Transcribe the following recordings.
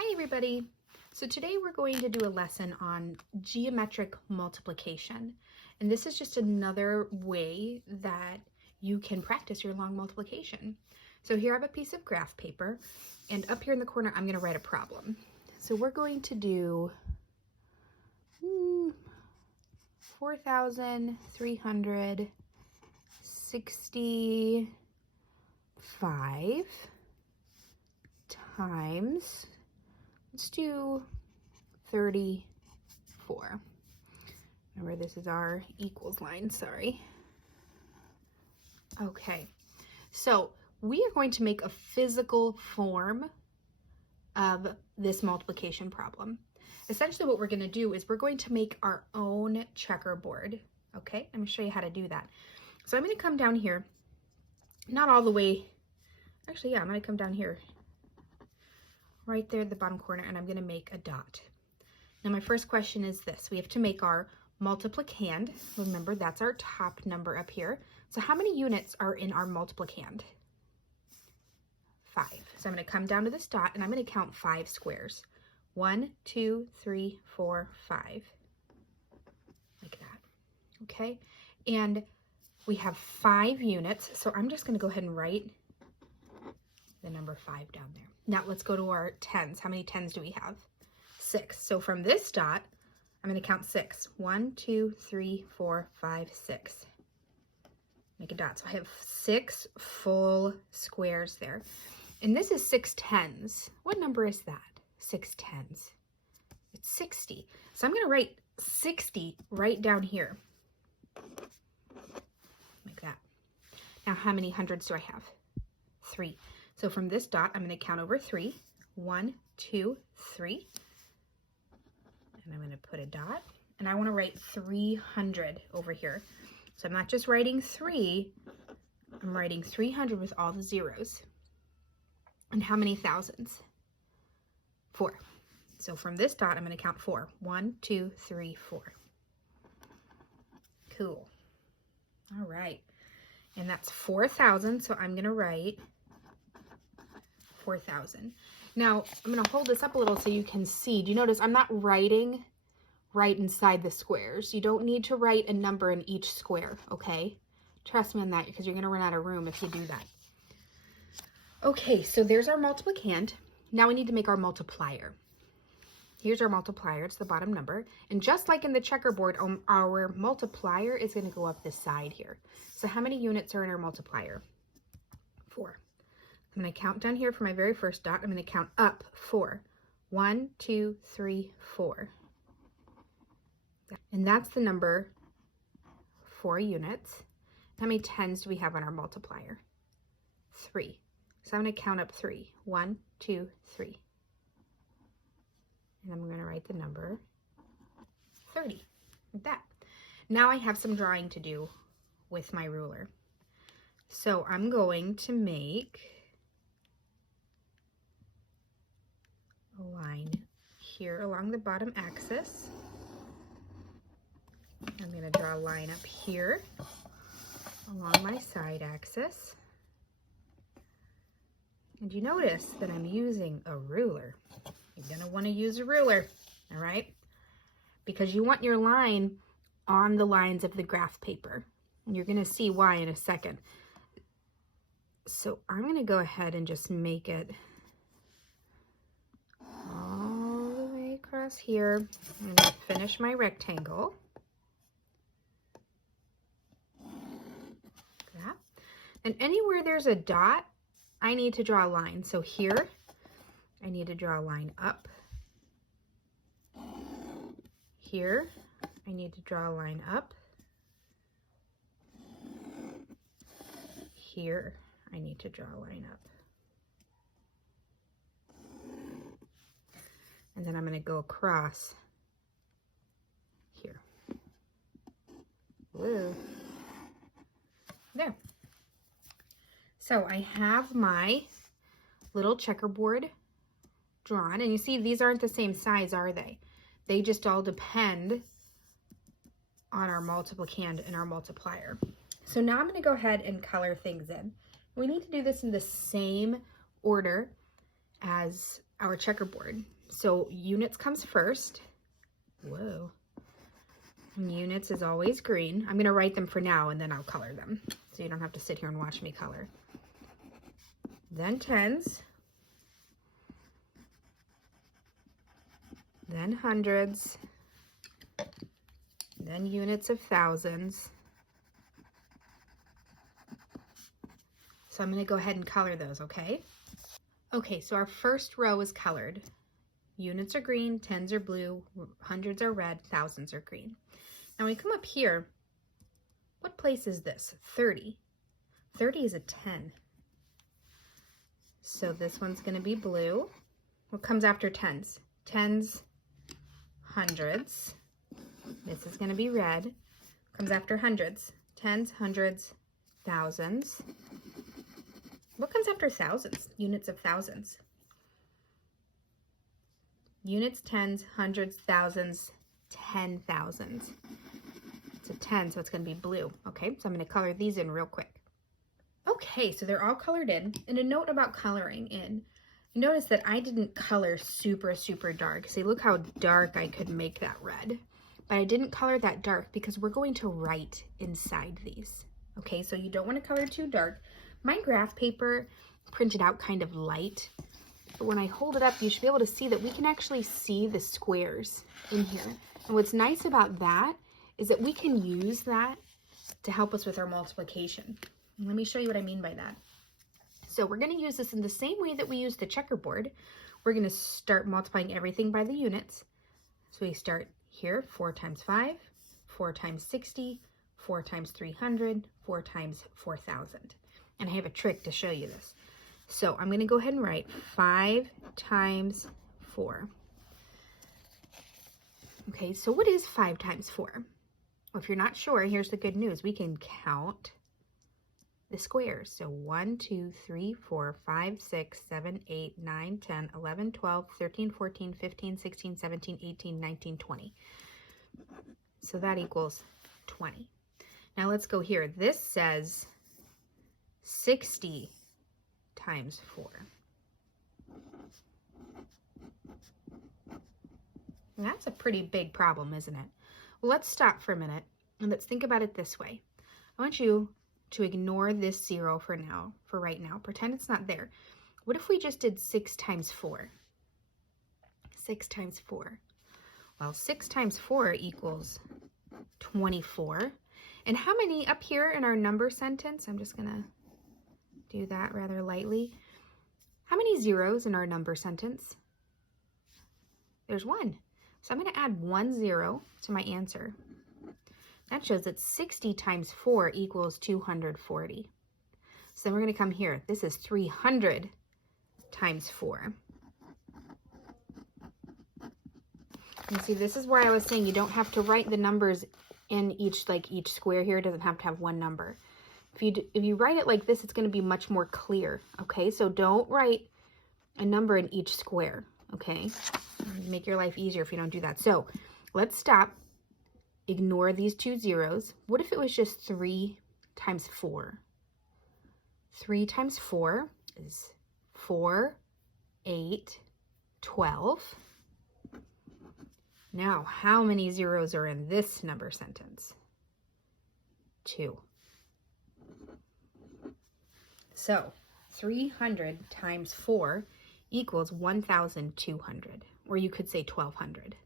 Hi everybody! So today we're going to do a lesson on geometric multiplication. And this is just another way that you can practice your long multiplication. So here I have a piece of graph paper, and up here in the corner I'm going to write a problem. So we're going to do 4,365 times, let's do 34. Remember, this is our equals line, sorry. Okay, so we are going to make a physical form of this multiplication problem. Essentially what we're going to do is we're going to make our own checkerboard. Okay, I'm going to show you how to do that. So I'm going to come down here, not all the way, actually, yeah, I'm going to come down here, right there at the bottom corner, and I'm going to make a dot. Now my first question is this: we have to make our multiplicand. Remember, that's our top number up here. So how many units are in our multiplicand? 5. So I'm going to come down to this dot and I'm going to count 5 squares. 1, 2, 3, 4, 5. Like that. Okay? And we have 5 units, so I'm just going to go ahead and write the number 5 down there. Now let's go to our tens. How many tens do we have? 6. So from this dot, I'm going to count 6. 1, 2, 3, 4, 5, 6. Make a dot. So I have 6 full squares there. And this is 6 tens. What number is that? 6 tens. It's 60. So I'm going to write 60 right down here. Like that. Now how many hundreds do I have? 3. So from this dot, I'm going to count over 3. 1, 2, 3. And I'm going to put a dot. And I want to write 300 over here. So I'm not just writing 3, I'm writing 300 with all the zeros. And how many thousands? 4. So from this dot, I'm going to count 4. 1, 2, 3, 4. Cool. All right. And that's 4,000, so I'm going to write 4,000. Now, I'm going to hold this up a little so you can see. Do you notice I'm not writing right inside the squares? You don't need to write a number in each square, okay? Trust me on that, because you're going to run out of room if you do that. Okay, so there's our multiplicand. Now we need to make our multiplier. Here's our multiplier. It's the bottom number. And just like in the checkerboard, our multiplier is going to go up this side here. So how many units are in our multiplier? 4. I'm going to count down here for my very first dot. I'm going to count up 4. 1, 2, 3, 4. And that's the number 4 units. How many tens do we have on our multiplier? 3. So I'm going to count up 3. 1, 2, 3. And I'm going to write the number 30, like that. Now I have some drawing to do with my ruler. So I'm going to make a line here along the bottom axis. I'm going to draw a line up here along my side axis. And you notice that I'm using a ruler. You're going to want to use a ruler, all right? Because you want your line on the lines of the graph paper. And you're going to see why in a second. So I'm going to go ahead and just make it all the way across here and finish my rectangle. Like that. And anywhere there's a dot, I need to draw a line. So here, I need to draw a line up. Here, I need to draw a line up. Here, I need to draw a line up. And then I'm going to go across here. Woo. There. So I have my little checkerboard drawn, and you see these aren't the same size, are they? They just all depend on our multiplicand and our multiplier. So now I'm going to go ahead and color things in. We need to do this in the same order as our checkerboard. So units comes first. Whoa. And units is always green. I'm going to write them for now and then I'll color them. So you don't have to sit here and watch me color. Then tens. Then hundreds. Then units of thousands. So I'm going to go ahead and color those, okay? Okay, so our first row is colored. Units are green, tens are blue, hundreds are red, thousands are green. Now when we come up here, what place is this? 30. 30 is a 10. So this one's going to be blue. What comes after tens? Tens, hundreds. This is going to be red. Comes after hundreds? Tens, hundreds, thousands. What comes after thousands? Units of thousands. Units, tens, hundreds, thousands, 10,000s. It's a 10, so it's going to be blue. Okay, so I'm going to color these in real quick. Okay, so they're all colored in. And a note about coloring in. You notice that I didn't color super, super dark. See, look how dark I could make that red. But I didn't color that dark because we're going to write inside these. Okay, so you don't want to color too dark. My graph paper printed out kind of light, but when I hold it up, you should be able to see that we can actually see the squares in here. And what's nice about that is that we can use that to help us with our multiplication. Let me show you what I mean by that. So we're going to use this in the same way that we use the checkerboard. We're going to start multiplying everything by the units. So we start here, 4 times 5, 4 times 60, 4 times 300, 4 times 4,000. And I have a trick to show you this. So I'm going to go ahead and write 5 times 4. Okay, so what is 5 times 4? Well, if you're not sure, here's the good news. We can count the squares. So 1, 2, 3, 4, 5, 6, 7, 8, 9, 10, 11, 12, 13, 14, 15, 16, 17, 18, 19, 20. So that equals 20. Now let's go here. This says 60 times 4. And that's a pretty big problem, isn't it? Well, let's stop for a minute and let's think about it this way. I want you to ignore this 0 for now, for right now. Pretend it's not there. What if we just did 6 times 4? 6 times 4. Well, 6 times 4 equals 24. And how many up here in our number sentence? I'm just going to do that rather lightly. How many zeros in our number sentence? There's 1. So I'm going to add 1 0 to my answer. That shows that 60 times 4 equals 240. So then we're going to come here. This is 300 times 4. You see, this is where I was saying you don't have to write the numbers in each square here. It doesn't have to have one number. If you write it like this, it's going to be much more clear. Okay, so don't write a number in each square. Okay, make your life easier if you don't do that. So let's stop. Ignore these 2 zeros. What if it was just 3 times 4? 3 times 4 is 4, 8, 12. Now, how many zeros are in this number sentence? 2. So 300 times 4 equals 1,200, or you could say 1,200.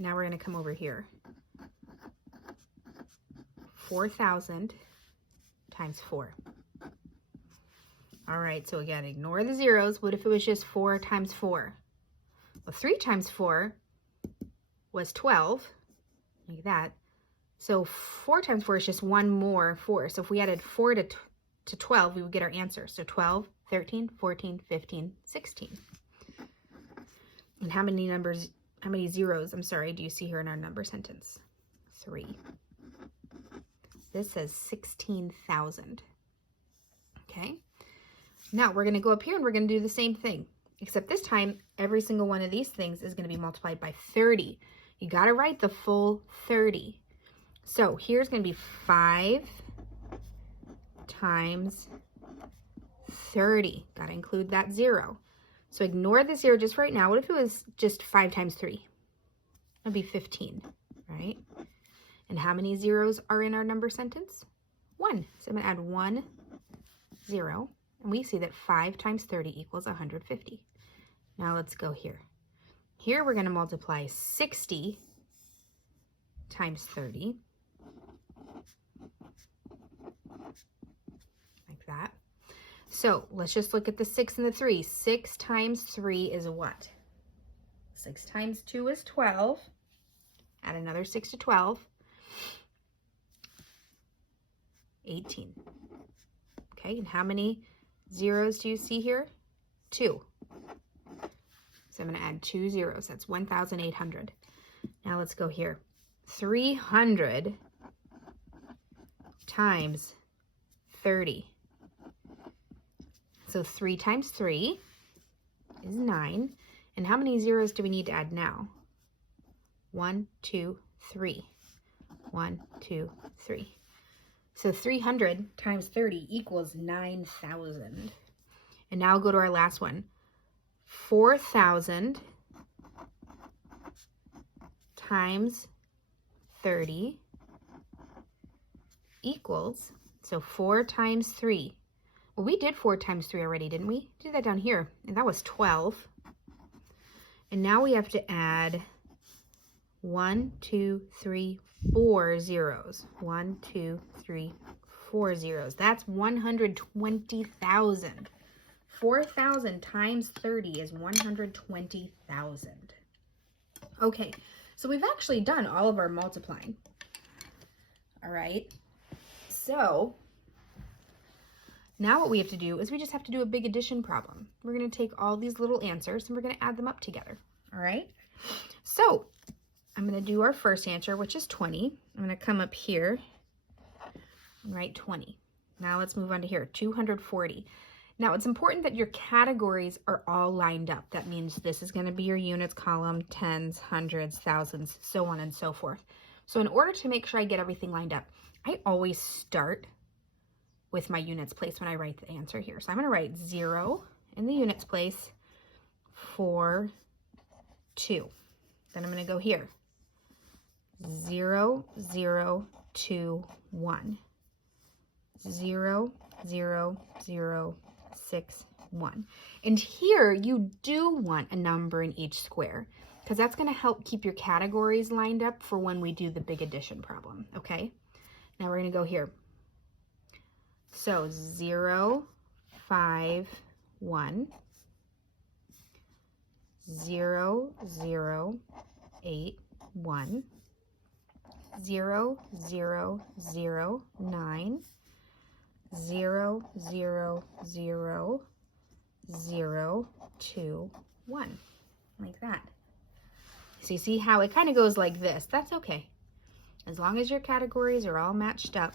Now we're going to come over here. 4,000 times 4. All right, so again, ignore the zeros. What if it was just 4 times 4? Well, 3 times 4 was 12, like that. So 4 times 4 is just one more 4. So if we added 4 to 12, we would get our answer. So 12, 13, 14, 15, 16. And how many zeros, do you see here in our number sentence? 3. This says 16,000. Okay. Now we're going to go up here and we're going to do the same thing, except this time every single one of these things is going to be multiplied by 30. You got to write the full 30. So here's going to be 5 times 30. Got to include that 0. So ignore the 0 just right now. What if it was just 5 times 3? That'd be 15, right? And how many zeros are in our number sentence? 1. So I'm going to add 1, 0. And we see that 5 times 30 equals 150. Now let's go here. Here we're going to multiply 60 times 30. Like that. So let's just look at the 6 and the 3. 6 times 3 is what? 6 times 2 is 12. Add another 6 to 12. 18. Okay, and how many zeros do you see here? 2. So I'm going to add 2 zeros. That's 1,800. Now let's go here. 300 times 30. So 3 times 3 is 9. And how many zeros do we need to add now? 1, 2, 3. 1, 2, 3. So 300 times 30 equals 9,000. And now go to our last one. 4,000 times 30 equals, so 4 times 3. Well, we did 4 times 3 already, didn't we? Do that down here, and that was 12. And now we have to add 1, 2, 3, 4 zeros. 1, 2, 3, 4 zeros. That's 120,000. 4,000 times 30 is 120,000. Okay, so we've actually done all of our multiplying. All right, so now what we have to do is we just have to do a big addition problem. We're going to take all these little answers and we're going to add them up together. All right, so I'm going to do our first answer, which is 20. I'm going to come up here and write 20. Now let's move on to here, 240. Now it's important that your categories are all lined up. That means this is going to be your units column, tens, hundreds, thousands, so on and so forth. So in order to make sure I get everything lined up, I always start with my units place when I write the answer here. So I'm going to write 0 in the units place, 4, 2. Then I'm going to go here. 0, 0, 2, 1. 0, 0, 0, 6, 1. And here you do want a number in each square because that's going to help keep your categories lined up for when we do the big addition problem, okay? Now we're going to go here. So 0, 5, 1. 0, 0, 8, 1. 0, 0, 0, 9. 0, 0, 0, 0, 2, 1, like that. So you see how it kind of goes like this. That's okay. As long as your categories are all matched up,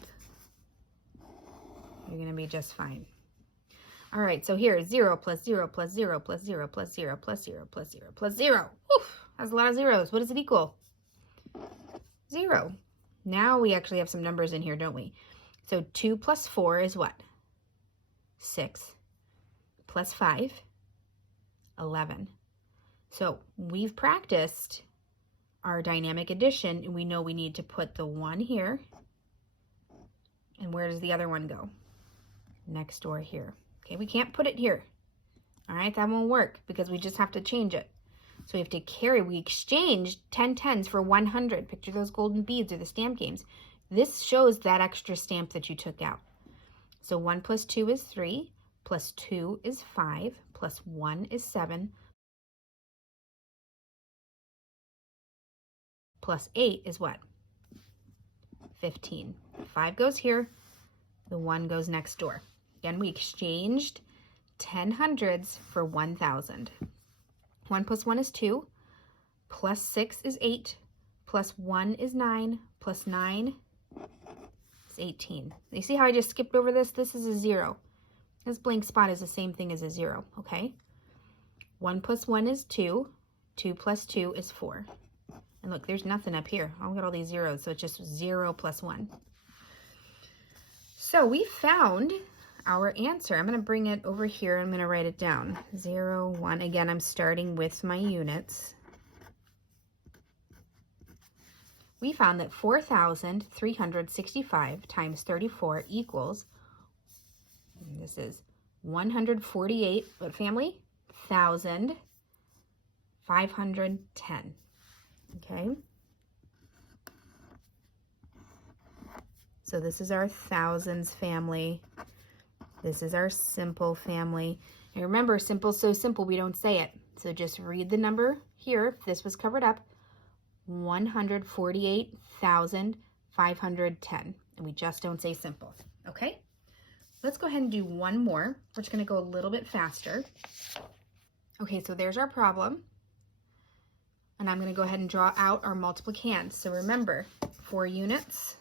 you're going to be just fine. All right, so here, 0 plus 0 plus 0 plus 0 plus 0 plus 0 plus 0 plus 0. Oof, that's a lot of zeros. What does it equal? 0. Now we actually have some numbers in here, don't we? So 2 plus 4 is what? 6. Plus 5, 11. So we've practiced our dynamic addition, and we know we need to put the 1 here. And where does the other one go? Next door here. Okay, we can't put it here. All right, that won't work because we just have to change it. So we have to carry, we exchanged 10 tens for 100. Picture those golden beads or the stamp games. This shows that extra stamp that you took out. So 1 plus 2 is 3, plus 2 is 5, plus 1 is 7, plus 8 is what? 15. 5 goes here, the 1 goes next door. Again, we exchanged 10 hundreds for 1,000. 1 plus 1 is 2, plus 6 is 8, plus 1 is 9, plus 9 is 18. You see how I just skipped over this? This is a 0. This blank spot is the same thing as a 0, okay? 1 plus 1 is 2. 2 plus 2 is 4. And look, there's nothing up here. I'll get all these zeros, so it's just 0 plus 1. So we found our answer. I'm going to bring it over here. I'm going to write it down. 0, 1. Again, I'm starting with my units. We found that 4,365 times 34 equals, this is 148, what family? 1,510. Okay. So this is our thousands family. This is our simple family. And remember, simple is so simple we don't say it. So just read the number here. If this was covered up, 148,510. And we just don't say simple. Okay? Let's go ahead and do one more. We're just going to go a little bit faster. Okay, so there's our problem. And I'm going to go ahead and draw out our multiplicand. So remember, 4 units.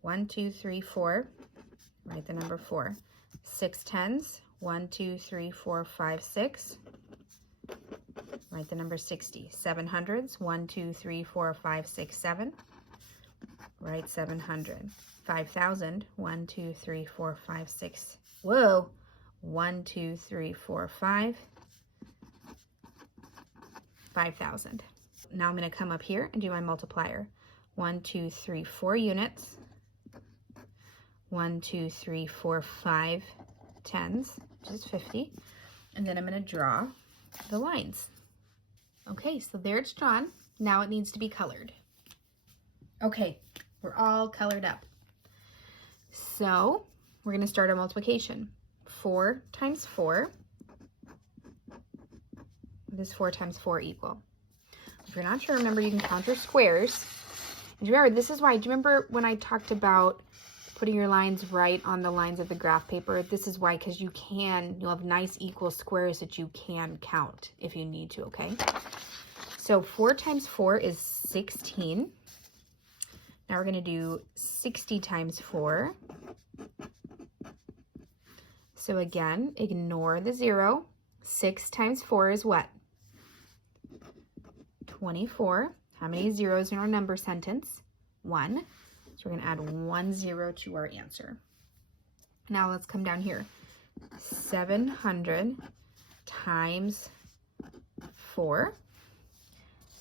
1, 2, 3, 4. Write the number 4. 6 tens. 1, 2, 3, 4, 5, 6. Write the number 60. 7 hundreds. 1, 2, 3, 4, 5, 6, 7. Write 700. 5,000. 1, 2, 3, 4, 5, 6. Whoa. 1, 2, 3, 4, 5. 5,000. Now I'm going to come up here and do my multiplier. 1, 2, 3, 4 units. 1, 2, 3, 4, 5 tens, which is 50. And then I'm going to draw the lines. Okay, so there it's drawn. Now it needs to be colored. Okay, we're all colored up. So we're going to start our multiplication. 4 times 4. What does 4 times 4 equal? If you're not sure, remember you can count your squares. And remember, this is why, do you remember when I talked about putting your lines right on the lines of the graph paper? This is why, because you'll have nice equal squares that you can count if you need to, okay? So 4 times 4 is 16. Now we're going to do 60 times 4. So again, ignore the 0. 6 times 4 is what? 24. How many zeros in our number sentence? 1. So we're going to add 1 0 to our answer. Now let's come down here. 700 times 4.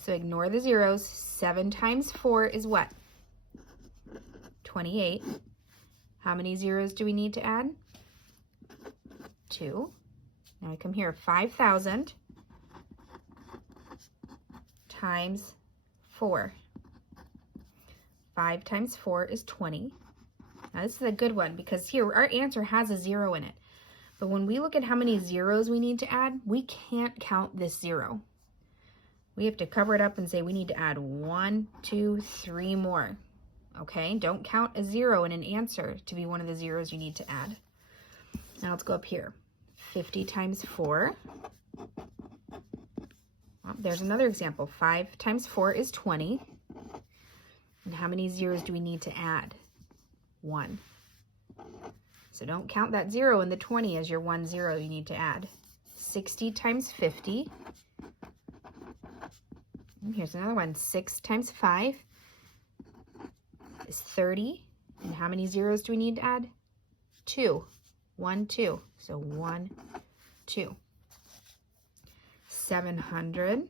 So ignore the zeros. 7 times 4 is what? 28. How many zeros do we need to add? 2. Now I come here. 5,000 times 4. 5 times 4 is 20. Now this is a good one because here our answer has a 0 in it. But when we look at how many zeros we need to add, we can't count this 0. We have to cover it up and say we need to add 1, 2, 3 more. Okay, don't count a 0 in an answer to be one of the zeros you need to add. Now let's go up here. 50 times 4. Well, there's another example. 5 times 4 is 20. And how many zeros do we need to add? 1. So don't count that 0 in the 20 as your 1 0 you need to add. 60 times 50. And here's another one. 6 times 5 is 30. And how many zeros do we need to add? 2. 1, 2. So 1, 2. 700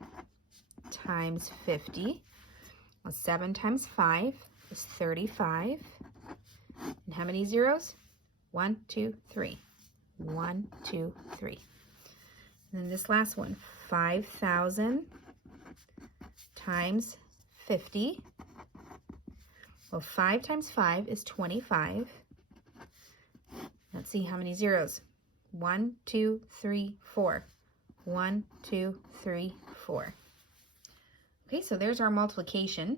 times 50. Well, 7 times 5 is 35. And how many zeros? 1, 2, 3. 1, 2, 3. And then this last one, 5,000 times 50. Well, 5 times 5 is 25. Let's see how many zeros. 1, 2, 3, 4. 1, 2, 3, 4. Okay, so there's our multiplication.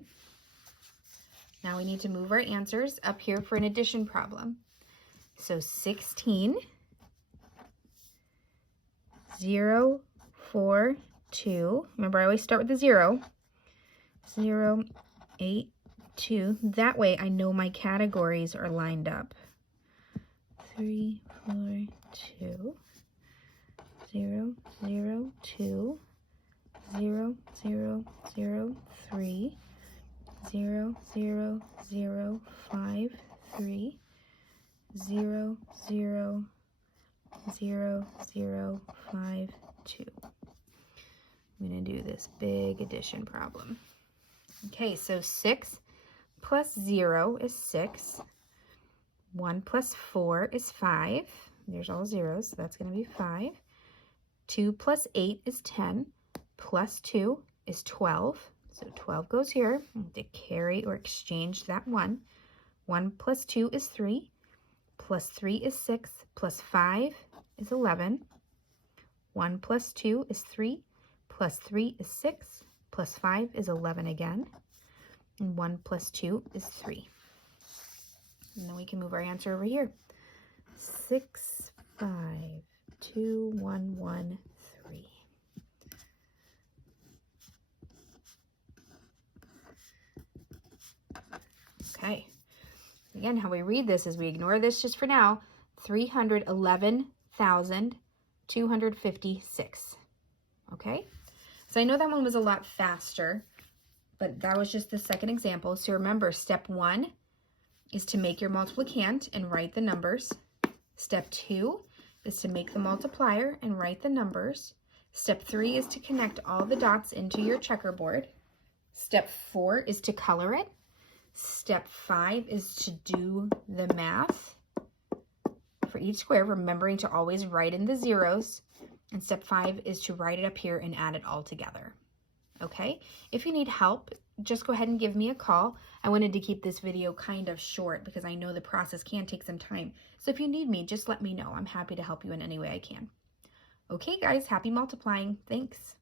Now we need to move our answers up here for an addition problem. So 16, 0, 4, 2. Remember, I always start with the 0. 0, 8, 2. That way I know my categories are lined up. 3, 4, 2. 0, 0, 2. 0, 0, 0, 3, 0, 0, 0, 5, 3, 0, 0, 0, 5, 2. I'm going to do this big addition problem. Okay, so 6 plus 0 is 6. 1 plus 4 is 5. There's all zeros, so that's going to be 5. 2 plus 8 is 10. Plus 2 is 12. So 12 goes here. I have to carry or exchange that 1. 1 plus 2 is 3. Plus 3 is 6. Plus 5 is 11. 1 plus 2 is 3. Plus 3 is 6. Plus 5 is 11 again. And 1 plus 2 is 3. And then we can move our answer over here. 6, 5, 2, 1, 1, 3. Okay. Again, how we read this is we ignore this just for now. 311,256. Okay? So I know that one was a lot faster, but that was just the second example. So remember, step 1 is to make your multiplicand and write the numbers. Step 2 is to make the multiplier and write the numbers. Step 3 is to connect all the dots into your checkerboard. Step 4 is to color it. Step 5 is to do the math for each square, remembering to always write in the zeros. And step 5 is to write it up here and add it all together. Okay? If you need help, just go ahead and give me a call. I wanted to keep this video kind of short because I know the process can take some time. So if you need me, just let me know. I'm happy to help you in any way I can. Okay, guys, happy multiplying. Thanks.